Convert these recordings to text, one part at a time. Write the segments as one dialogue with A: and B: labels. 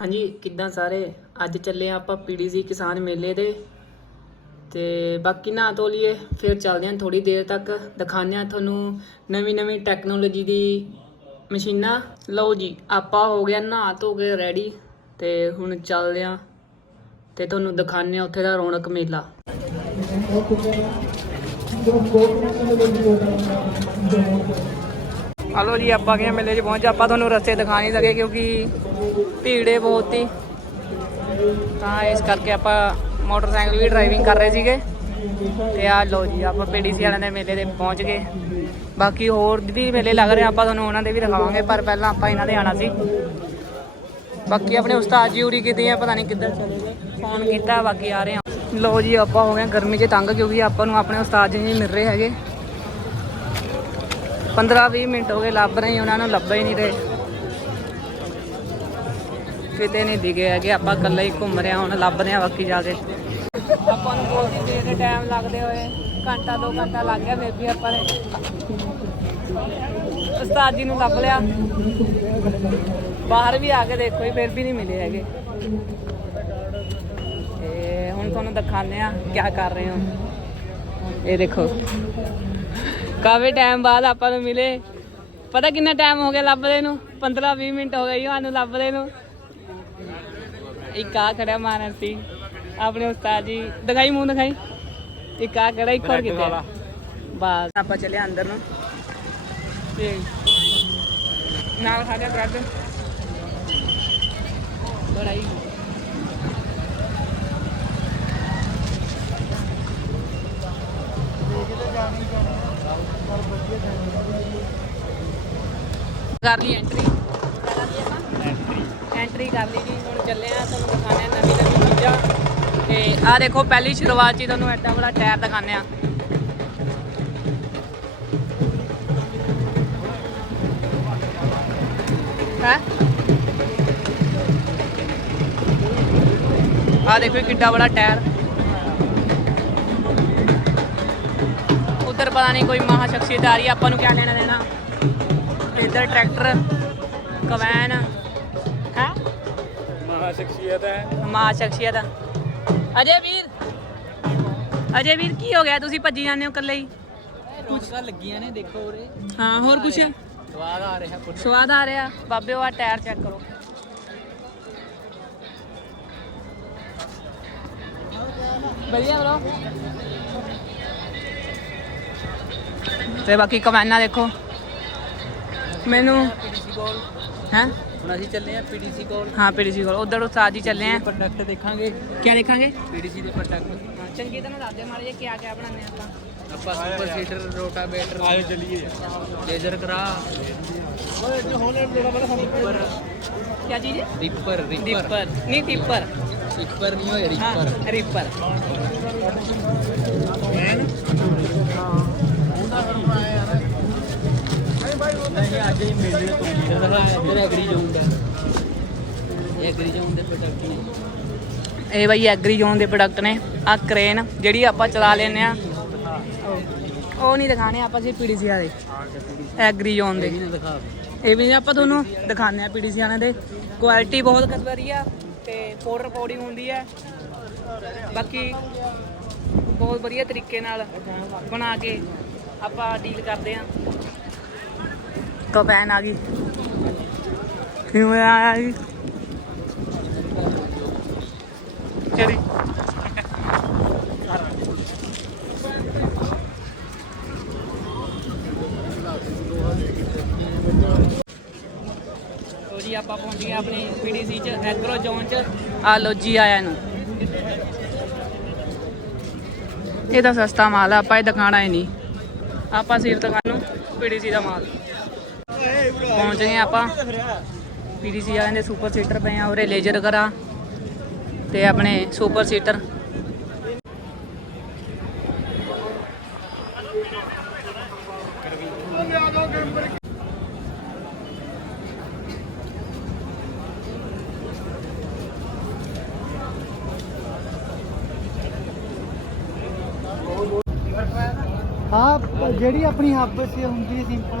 A: ਹਾਂਜੀ, ਕਿੱਦਾਂ ਸਾਰੇ? ਅੱਜ ਚੱਲੇ ਆ ਆਪਾਂ ਪੀਡੀਸੀ ਕਿਸਾਨ ਮੇਲੇ ਦੇ। ਤੇ ਬਾਕੀ ਨਾ ਧੋ ਲਈਏ, ਫਿਰ ਚੱਲਦੇ ਹਾਂ ਥੋੜੀ ਦੇਰ ਤੱਕ। ਦਿਖਾਉਂਦੇ ਹਾਂ ਤੁਹਾਨੂੰ ਨਵੀਂ ਨਵੀਂ ਟੈਕਨੋਲੋਜੀ ਦੀ ਮਸ਼ੀਨਾਂ। ਲਓ ਜੀ, ਆਪਾਂ ਹੋ ਗਿਆ ਨਹਾ ਧੋ ਕੇ ਰੈਡੀ ਤੇ ਹੁਣ ਚੱਲਦੇ ਹਾਂ। ਤੇ ਤੁਹਾਨੂੰ ਦਿਖਾਉਂਦੇ ਹਾਂ ਉੱਥੇ ਦਾ ਰੌਣਕ ਮੇਲਾ। ਹਲੋ ਜੀ, ਆਪਾਂ ਗਏ ਮੇਲੇ 'ਚ ਪਹੁੰਚ? ਆਪਾਂ ਤੁਹਾਨੂੰ ਰਸਤੇ ਦਿਖਾ ਨਹੀਂ ਸਕੇ ਕਿਉਂਕਿ ਭੀੜੇ ਬਹੁਤ ਸੀ ਤਾਂ ਇਸ ਕਰਕੇ ਆਪਾਂ ਮੋਟਰਸਾਈਕਲ ਵੀ ਡਰਾਈਵਿੰਗ ਕਰ ਰਹੇ ਸੀਗੇ। ਤੇ ਆ ਲੋ ਜੀ, ਆਪਾਂ ਪੀਡੀਸੀ ਵਾਲਿਆਂ ਦੇ ਮੇਲੇ ਦੇ ਪਹੁੰਚ ਗਏ। ਬਾਕੀ ਹੋਰ ਵੀ ਮੇਲੇ ਲੱਗ ਰਹੇ ਆਪਾਂ ਤੁਹਾਨੂੰ ਉਹਨਾਂ ਦੇ ਵੀ ਦਿਖਾਵਾਂਗੇ, ਪਰ ਪਹਿਲਾਂ ਆਪਾਂ ਇਹਨਾਂ ਦੇ ਆਣਾ ਸੀ। ਬਾਕੀ ਆਪਣੇ ਉਸਤਾਦ ਜੀ ਉਰੀ ਕਿਤੇ ਆ, ਪਤਾ ਨਹੀਂ ਕਿੱਧਰ ਚਲੇ ਗਏ। ਫੋਨ ਕੀਤਾ, ਬਾਕੀ ਆ ਰਹੇ ਆ। ਲੋ ਜੀ, ਆਪਾਂ ਹੋ ਗਏ ਗਰਮੀ 'ਚ ਤੰਗ, ਕਿਉਂਕਿ ਆਪਾਂ ਨੂੰ ਆਪਣੇ ਉਸਤਾਦ ਜੀ ਨਹੀਂ ਮਿਲ ਰਹੇ ਹੈਗੇ। 15-20 ਮਿੰਟ ਹੋ ਗਏ ਲੱਭ ਰਹੇ, ਉਹਨਾਂ ਨੂੰ ਲੱਭੇ ਹੀ ਨਹੀਂ ਰਹੇ। ਕਿਤੇ ਨਹੀਂ ਦਿਖੇ ਹੈਗੇ, ਆਪਾਂ ਇਕੱਲੇ ਹੀ ਘੁੰਮ ਰਹੇ ਹਾਂ, ਹੁਣ ਲੱਭਦੇ ਹਾਂ ਬਾਕੀ ਜਾ ਕੇ। ਆਪਾਂ ਨੂੰ ਬਹੁਤ ਹੀ ਦੇਰ ਦੇ ਟਾਈਮ ਲੱਗਦੇ ਹੋਏ, ਘੰਟਾ, ਦੋ ਘੰਟਾ ਲੱਗ ਗਿਆ ਫਿਰ ਵੀ ਆਪਾਂ ਨੇ। ਉਸਤਾਦ ਜੀ ਨੂੰ ਲੱਭ ਲਿਆ। ਬਾਹਰ ਵੀ ਆ ਕੇ ਦੇਖੋ ਹੀ ਫਿਰ ਵੀ ਨਹੀਂ ਮਿਲੇ ਹੈਗੇ। ਤੁਹਾਨੂੰ ਦਿਖਾਉਂਦੇ ਆ ਕੀ ਕਰ ਰਹੇ ਹੋ। ਇਹ ਦੇਖੋ। ਕਾਫੀ ਟਾਈਮ ਬਾਅਦ ਆਪਾਂ ਨੂੰ ਮਿਲੇ। ਪਤਾ ਕਿੰਨਾ ਟਾਈਮ ਹੋ ਗਿਆ ਲੱਭਦੇ ਨੂੰ? 15 20 ਮਿੰਟ ਹੋ ਗਏ ਸਾਨੂੰ ਲੱਭਦੇ ਨੂੰ। ਇੱਕ ਆ ਖੜਾ ਮਾਨਰ ਸੀ। ਆਪਣੇ ਉਸਤਾਦ ਜੀ। ਦਿਖਾਈ ਮੂੰਹ ਦਿਖਾਈ। ਇੱਕ ਆ ਖੜਾ ਇੱਕ ਹੋਰ ਕਿਤੇ ਬਸ। ਆਪਾਂ ਚੱਲੇ ਅੰਦਰ ਨੂੰ। ਤੇ ਨਾਲ ਖਾ ਗਿਆ ਬ੍ਰੈਡ ਬੜਾਈ ਕਰ ਲਈ ਐਂਟਰੀ ਐਂਟਰੀ ਕਰ ਲਈ ਜੀ ਹੁਣ ਚੱਲੇ ਆ ਤੁਹਾਨੂੰ ਦਿਖਾਣੇ ਆ ਨਵੀਂ ਨਵੀਂ ਚੀਜ਼ਾਂ। ਤੇ ਆਹ ਦੇਖੋ ਪਹਿਲੀ ਸ਼ੁਰੂਆਤ 'ਚ ਹੀ ਤੁਹਾਨੂੰ ਐਡਾ ਬੜਾ ਟਾਇਰ ਦਿਖਾਣੇ ਆ ਹੈ? ਆਹ ਦੇਖੋ ਕਿੱਡਾ ਬੜਾ ਟਾਇਰ। ਉਧਰ ਪਤਾ ਨਹੀਂ ਕੋਈ ਮਹਾ ਸ਼ਖਸੀਅਤ ਆ ਰਹੀ ਆਪਾਂ ਨੂੰ ਕੀ ਲੈਣਾ ਦੇਣਾ। ਇੱਧਰ ਟਰੈਕਟਰ ਕਵੈਨ ਹੈ?
B: ਮਹਾ ਸ਼ਖਸੀਅਤ ਹੈ।
A: ਮਹਾ ਸ਼ਖਸੀਅਤ ਅਜੇ ਵੀਰ ਅਜੇ ਵੀਰ ਕੀ ਹੋ ਗਿਆ? ਤੁਸੀਂ ਭੱਜੀ ਜਾਂਦੇ ਹੋ ਇਕੱਲੇ ਹੀ?
B: ਰੌਣਕਾਂ ਲੱਗੀਆਂ ਨੇ ਦੇਖੋ ਉਰੇ।
A: ਹਾਂ ਹੋਰ ਕੁਛ?
B: ਸਵਾਦ ਆ ਰਿਹਾ
A: ਸਵਾਦ ਆ ਰਿਹਾ। ਬਾਬੇ ਉਹ ਟਾਇਰ ਚੈੱਕ ਕਰੋ। ਵਧੀਆ ਬ్రో ਤੇ ਬਾਕੀ ਕਮੈਨਾ ਦੇਖੋ। ਮੈਨੂੰ ਹੈ?
B: ਹੁਣ ਅਸੀਂ ਚੱਲੇ ਆ ਪੀਡੀਸੀ ਕੋਲ।
A: ਹਾਂ ਪੀਡੀਸੀ ਕੋਲ। ਉਧਰ ਉਸਤਾਦ ਜੀ ਚੱਲੇ ਆ।
B: ਪ੍ਰੋਡਕਟ ਦੇਖਾਂਗੇ।
A: ਕੀ ਦੇਖਾਂਗੇ?
B: ਪੀਡੀਸੀ ਦੇ ਪ੍ਰੋਡਕਟ
A: ਹਾਂ ਚੰਗੀ ਤਰ੍ਹਾਂ ਦੱਸ ਦੇ ਮਾਰੇ ਕੀ ਕੀ ਬਣਾਉਂਦੇ ਆਪਾਂ।
B: ਆਪਾਂ ਸੁਪਰ ਸੀਡਰ ਰੋਟਾਵੇਟਰ ਆਇਓ ਚੱਲੀਏ। ਲੇਜ਼ਰ ਕਰਾ। ਰਿਪਰ
A: ਕੀ ਚੀਜ਼?
B: ਰਿਪਰ ਰਿਪਰ
A: ਨਹੀਂ ਦੀਪਰ
B: ਰਿਪਰ ਨਹੀਂ ਹੋਇਆ
A: ਹਾਂ
B: ਰਿਪਰ
A: ਰੀਪਰ
B: ਨਹੀਂ ਅੱਜ ਹੀ ਮੇਲੇ ਤੋਂ ਇੱਧਰ ਐਗਰੀ ਜ਼ੋਨ ਦਾ ਐਗਰੀ ਜ਼ੋਨ ਦੇ ਪ੍ਰੋਡਕਟ ਨੇ
A: ਇਹ ਬਾਈ ਐਗਰੀ ਜ਼ੋਨ ਦੇ ਪ੍ਰੋਡਕਟ ਨੇ। ਆ ਕ੍ਰੇਨ ਜਿਹੜੀ ਆਪਾਂ ਚਲਾ ਲੈਨੇ ਆ ਉਹ ਨਹੀਂ ਦਿਖਾਣੇ ਆਪਾਂ ਜੀ ਪੀਡੀਸੀ ਵਾਲੇ। ਐਗਰੀ ਜ਼ੋਨ ਦੇ। ਇਹ ਵੀ ਆਪਾਂ ਤੁਹਾਨੂੰ ਦਿਖਾਉਂਦੇ ਆ ਪੀਡੀਸੀ ਵਾਲਿਆਂ ਦੇ। ਕੁਆਲਿਟੀ ਬਹੁਤ ਵਧੀਆ ਤੇ ਫੋਰ ਪਾਉਡਿੰਗ ਹੁੰਦੀ ਹੈ ਬਾਕੀ ਬਹੁਤ ਵਧੀਆ ਤਰੀਕੇ ਨਾਲ ਬਣਾ ਕੇ ਆਪਾਂ ਡੀਲ ਕਰਦੇ ਆ ਕਪੈਨ ਆ ਗਈ। ਕਿਵੇਂ ਆਇਆ ਜੀ? ਜੀ ਆਪਾਂ ਪਹੁੰਚ ਗਏ ਆਪਣੀ ਪੀਡੀਸੀ ਚ ਐਗਰੋ ਜ਼ੋਨ ਚ। ਆ ਲੋ ਜੀ ਆਇਆ ਨੂੰ ਇਹ ਤਾਂ ਸਸਤਾ ਮਾਲ ਆ ਆਪਾਂ ਇਹ ਦਿਖਾਣਾ ਹੀ ਨਹੀਂ। ਆਪਾਂ ਸਿਰਫ ਦਿਖਾਣੂ ਪੀਡੀਸੀ ਦਾ ਮਾਲ। ਪਹੁੰਚ ਗਏ ਆਪਾਂ। ਪੀਡੀਸੀ ਵਾਲਿਆਂ ਦੇ ਸੁਪਰ ਸੀਟਰ ਪਏ ਆ, ਉਰੇ ਲੇਜ਼ਰ ਕਰਾ ਤੇ ਆਪਣੇ ਸੁਪਰ ਸੀਟਰ
C: ਹਾਂ, ਜਿਹੜੀ ਆਪਣੀ ਹੱਬ ਸੀ, ਹੁੰਦੀ ਸਿੰਪਲ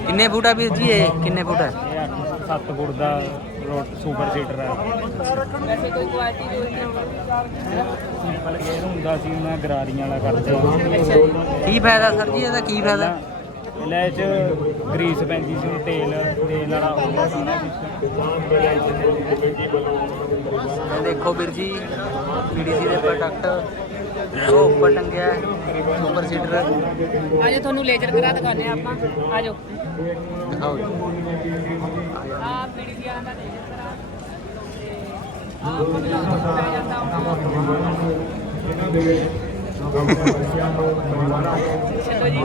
A: ਕਿੰਨੇ ਫੁੱਟ ਆ ਵੀਰ ਜੀ ਇਹ? ਕਿੰਨੇ ਫੁੱਟ ਹੈ
D: ਇਹ 7 ਫੁੱਟ ਦਾ ਰੋਡ ਸੁਪਰ ਸੀਟਰ ਹੈ
A: ਵੈਸੇ ਕੋਈ ਕੁਆਲਿਟੀ
D: ਸਿੰਪਲ ਗੇਅਰ ਹੁੰਦਾ ਸੀ ਉਹਨਾਂ ਗਰਾਰੀਆਂ ਵਾਲਾ ਕਰਦੇ
A: ਕੀ ਫਾਇਦਾ ਸਰ ਜੀ ਇਹਦਾ ਕੀ ਫਾਇਦਾ?
D: ਲੈ ਚ ਗਰੀਸ ਪੈਂਦੀ ਸੀ ਤੇਲ ਤੇਲ ਵਾਲਾ ਹੁੰਦਾ ਸੀ ਨਾ।
A: ਇਹ ਦੇਖੋ ਵੀਰ ਜੀ ਪੀਡੀਸੀ ਦੇ ਪ੍ਰੋਡਕਟ ਉਹ ਉੱਪਰ ਟੰਗਿਆ ਸੁਪਰ ਸੀਡਰ ਆਜੋ ਤੁਹਾਨੂੰ ਲੇਜ਼ਰ ਕਰਾ ਦਿਖਾਉਂਦੇ ਆ ਆਪਾਂ। ਆਜੋ। ਦਿਖਾਓ ਆ ਵਾਲਾ ਦਾ ਲੇਜ਼ਰ ਕਰਾ। ਤੇ ਆ ਆਪਾਂ ਨੂੰ ਪੈ ਜਾਂਦਾ ਚਲੋ ਜੀ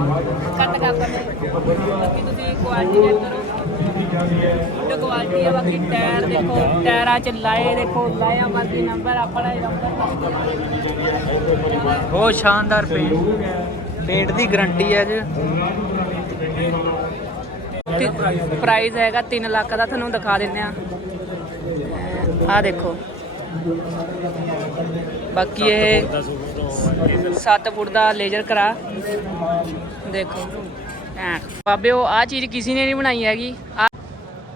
A: ਕੱਟ ਕਰ ਦਿੰਦੇ ਬਾਕੀ ਤੁਸੀਂ ਚੈੱਕ ਕਰੋ। ਤੇ ਕੁਆਲਿਟੀ ਆ ਬਾਕੀ ਟਾਇਰ ਦੇਖੋ ਟਾਇਰਾਂ ਚ ਲਾਏ ਦੇਖੋ ਲਾਇਆ ਮਰਜ਼ੀ ਨੰਬਰ ਆਪਣਾ ਹੀ ਨੰਬਰ ਬਹੁਤ ਸ਼ਾਨਦਾਰ ਪੇਂਟ ਪੇਂਟ ਦੀ ਗਾਰੰਟੀ ਹੈ ਜੀ। ਪ੍ਰਾਈਸ ਹੈਗਾ 3 ਲੱਖ ਦਾ ਤੁਹਾਨੂੰ ਦਿਖਾ ਦਿੰਦੇ ਆ ਆ ਦੇਖੋ। ਬਾਕੀ ਇਹ 7 ਫੁੱਟ ਦਾ ਲੇਜ਼ਰ ਕਰਾ। ਦੇਖੋ। ਐਂ ਬਾਬਿਓ ਆ ਚੀਜ਼ ਕਿਸੇ ਨੇ ਨਹੀਂ ਬਣਾਈ ਹੈਗੀ। ਆ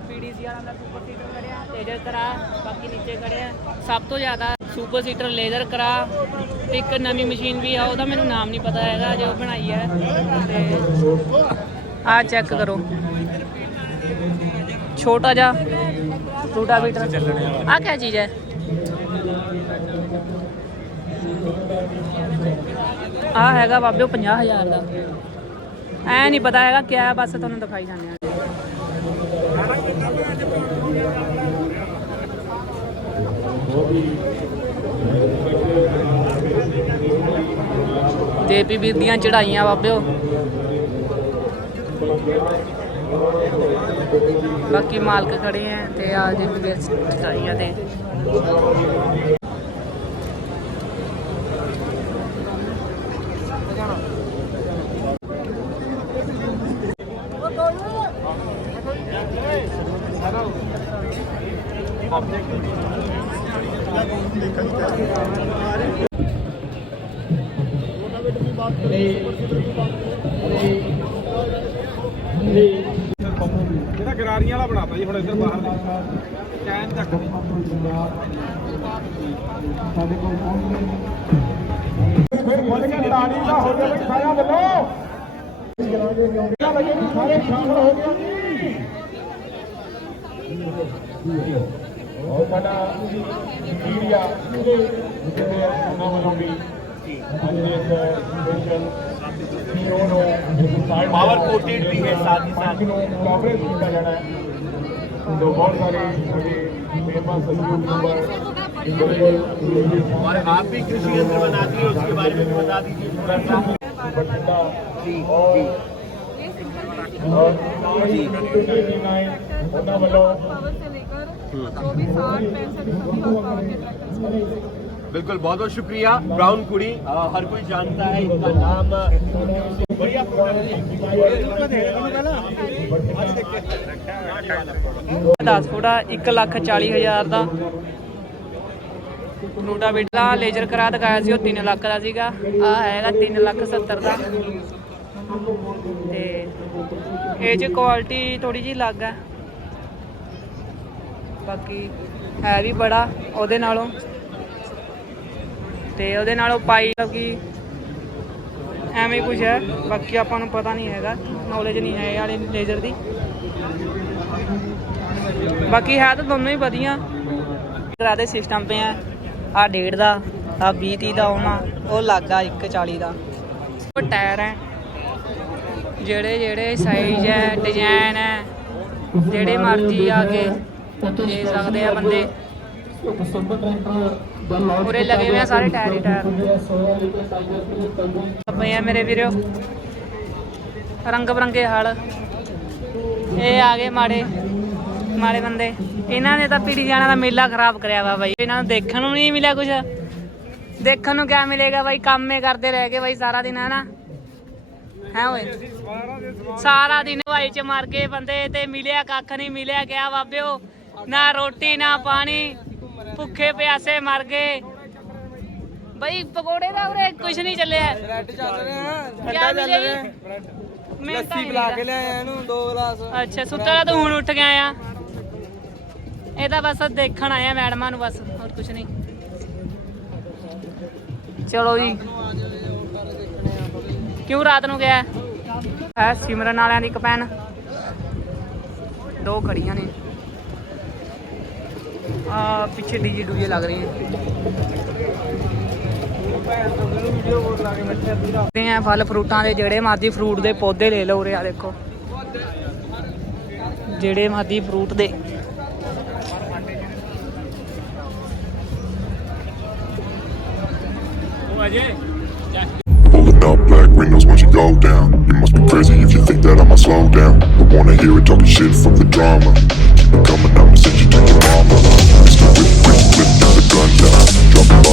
A: ਪੀਡੀਸੀ ਵਾਲਾ ਦਾ ਸੁਪਰ ਸੀਟਰ ਕਰਿਆ ਲੇਜ਼ਰ ਕਰਾ ਬਾਕੀ ਨੀਚੇ ਖੜਿਆ ਸਭ ਤੋਂ ਜ਼ਿਆਦਾ ਸੁਪਰ ਸੀਟਰ ਲੇਜ਼ਰ ਕਰਾ ਤੇ ਇੱਕ ਨਵੀਂ ਮਸ਼ੀਨ ਵੀ ਆ ਉਹਦਾ ਮੈਨੂੰ ਨਾਮ ਨਹੀਂ ਪਤਾ ਹੈਗਾ ਜੋ ਬਣਾਈ ਹੈ। ਤੇ ਆ ਚੈੱਕ ਕਰੋ। ਛੋਟਾ ਜਿਹਾ ਟੂਟਾ ਬੀਟਰ ਆ ਕਿਆ ਚੀਜ਼ ਹੈ? ਆ ਹੈਗਾ ਬਾਬਿਓ 50000 ਦਾ। ਐ ਨਹੀਂ ਪਤਾ ਹੈਗਾ ਕਿਆ ਬਸ ਤੁਹਾਨੂੰ ਦਿਖਾਈ ਜਾਂਦੇ ਆ। ਦੇਪੀ ਵੀਰ ਦੀਆਂ ਚੜਾਈਆਂ ਬਾਬਿਓ। ਬਾਕੀ ਮਾਲਕ ਖੜੇ ਆ ਤੇ ਆ ਦੇ ਵੀਰ ਚੜਾਈਆਂ ਤੇ।
E: ਜਿਹੜਾ ਗਰਾਰੀਆਂ ਵਾਲਾ ਬਣਾਤਾ ਜੀ ਹੁਣ ਇੱਧਰ ਬਾਹਰ ਦੇ। ਚੈਨ ਤੱਕ ਫਿਰ ਮੁੱਲ ਕੇ ਤਾੜੀ ਦਾ ਹੋ ਜਾਵੇ ਸਾਰਿਆਂ ਵੱਲੋਂ ਸਾਰੇ ਸ਼ਾਮਲ ਹੋ ਗਏ మన మీడియా ఉద్యమీ पावर कोटेड भी है साथ ही साथ। कवरेज किया जाना है। तो बहुत सारे और आप भी कृषि यंत्र बनाती है उसके बारे में भी बता दीजिए। थोड़ा सा। जी जी। और जी ਉਹਨਾਂ ਵੱਲੋਂ
F: पावर से लेकर जो भी साठ पैंसठ सभी पावर के ट्रैक्टर्स
E: बिल्कुल बहुत बहुत शुक्रिया ब्राउन कुड़ी अ, हर कोई जानता है इनका नाम बढ़िया
A: ਦਸ ਫੁੱਟਾ 1 ਲੱਖ 40 ਹਜ਼ਾਰ ਦਾ ਰੂਟਾ ਬੀਟਲਾ ਲੇਜ਼ਰ ਕਰਾ ਦਿਖਾਇਆ ਸੀ ਉਹ 3 ਲੱਖ ਦਾ ਸੀਗਾ ਆ ਹੈਗਾ 3 ਲੱਖ 70 ਦਾ ਤੇ ਇਹ ਚ ਕੁਆਲਿਟੀ ਥੋੜੀ ਜੀ ਲੱਗ ਹੈ ਬਾਕੀ ਹੈ ਵੀ ਬੜਾ ਉਹਦੇ ਨਾਲੋਂ। ਤੇ ਉਹਦੇ ਨਾਲੋਂ ਪਾਈ ਕਿ ਐਵੇਂ ਕੁਝ ਹੈ, ਬਾਕੀ ਆਪਾਂ ਨੂੰ ਪਤਾ ਨਹੀਂ ਹੈਗਾ ਨੌਲੇਜ ਨਹੀਂ ਹੈ ਇਹ ਵਾਲੇ ਲੇਜ਼ਰ ਦੀ। ਬਾਕੀ ਹੈ ਤਾਂ ਦੋਨੋਂ ਹੀ ਵਧੀਆ। ਕਰਾ ਸਿਸਟਮ ਪਏ ਆ ਆ ਡੇਢ ਦਾ ਆ 20 30 ਦਾ ਆਉਣਾ ਉਹ ਲੱਗਾ 140 ਦਾ। ਉਹ ਟਾਇਰ ਹੈ, ਜਿਹੜੇ ਜਿਹੜੇ ਸਾਈਜ਼ ਹੈ ਡਿਜ਼ਾਈਨ ਹੈ, ਜਿਹੜੇ ਮਰਜ਼ੀ ਆ ਕੇ। ਲੈ ਸਕਦੇ ਆ ਬੰਦੇ। ਉਰੇ ਲੱਗੇ ਹੋਏ ਆ ਸਾਰੇ ਟਾਇਰ ਹੀ ਟਾਇਰ। ਪਏ ਆ ਮੇਰੇ ਵੀਰੋ। ਰੰਗ ਬਰੰਗੇ ਹਲ। ਇਹ ਆ ਗਏ ਮਾੜੇ ਮਾੜੇ ਬੰਦੇ। ਇਹਨਾਂ ਨੇ ਤਾਂ ਪੀੜੀ ਜਾਣਾ ਦਾ ਮੇਲਾ ਖਰਾਬ ਕਰਿਆ ਵਾ ਬਾਈ। ਇਹਨਾਂ ਨੂੰ ਦੇਖਣ ਨੂੰ ਨਹੀਂ ਮਿਲਿਆ ਕੁਝ ਦੇਖਣ ਨੂੰ ਕਿਆ ਮਿਲੇਗਾ ਬਾਈ? ਕੰਮੇ ਕਰਦੇ ਰਹਿ ਗਏ ਬਾਈ ਸਾਰਾ ਦਿਨ ਹਨਾ? ਹੈ ਓਏ? ਸਾਰਾ ਦਿਨ ਭਾਈ ਚ ਮਰ ਗਏ ਬੰਦੇ ਤੇ ਮਿਲਿਆ ਕੱਖ ਨਹੀਂ ਮਿਲਿਆ ਕਿਆ ਬਾਬਿਓ? ਨਾ ਰੋਟੀ ਨਾ ਪਾਣੀ ਭੁੱਖੇ ਪਿਆਸੇ ਮਰ ਗਏ। ਬਈ ਪਕੌੜੇ ਦਾ ਉਰੇ ਕੁਝ ਨਹੀਂ ਚੱਲਿਆ।
B: ਬ੍ਰੈਡ ਚੱਲ ਰਿਹਾ
A: ਕਿਆ ਮਿਲੇਗੀ ਲੱਸੀ ਪਿਲਾ ਕੇ
B: ਲਿਆ ਇਹਨੂੰ ਦੋ ਗਲਾਸ।
A: ਅੱਛਾ ਸੁੱਤਾ ਤੂੰ ਹੁਣ ਉੱਠ ਗਿਆ ਆ ਇਹ ਤਾਂ ਬਸ ਦੇਖਣ ਆਇਆ ਮੈਡਮਾਂ ਨੂੰ ਬਸ ਹੋਰ ਕੁਝ ਨਹੀਂ। ਚਲੋ ਜੀ। ਕਿਉਂ ਰਾਤ ਨੂੰ ਗਿਆ? ਹੈ ਸਿਮਰਨ ਵਾਲਿਆਂ ਦੀ ਇੱਕ ਭੈਣ। ਦੋ ਖੜੀਆਂ ਨੇ। ਆ ਪਿੱਛੇ ਡੀਜੇ ਡੂਜੇ ਲੱਗ ਰਹੇ ਨੇ ਆ ਫਲ ਫਰੂਟਾਂ ਦੇ ਜਿਹੜੇ ਮਰਜ਼ੀ ਫਰੂਟ ਦੇ ਪੌਦੇ ਲੈ ਲਓ ਉਰੇ ਆ ਦੇਖੋ ਜਿਹੜੇ ਮਰਜ਼ੀ ਫਰੂਟ ਦੇ
G: Pulling up black windows once you go down. You must be crazy if you think that I'ma slow down. I wanna hear it talking shit from the drama. Coming up, said you to your mama. Mr. Whip, whip, whip, the gun now. Drop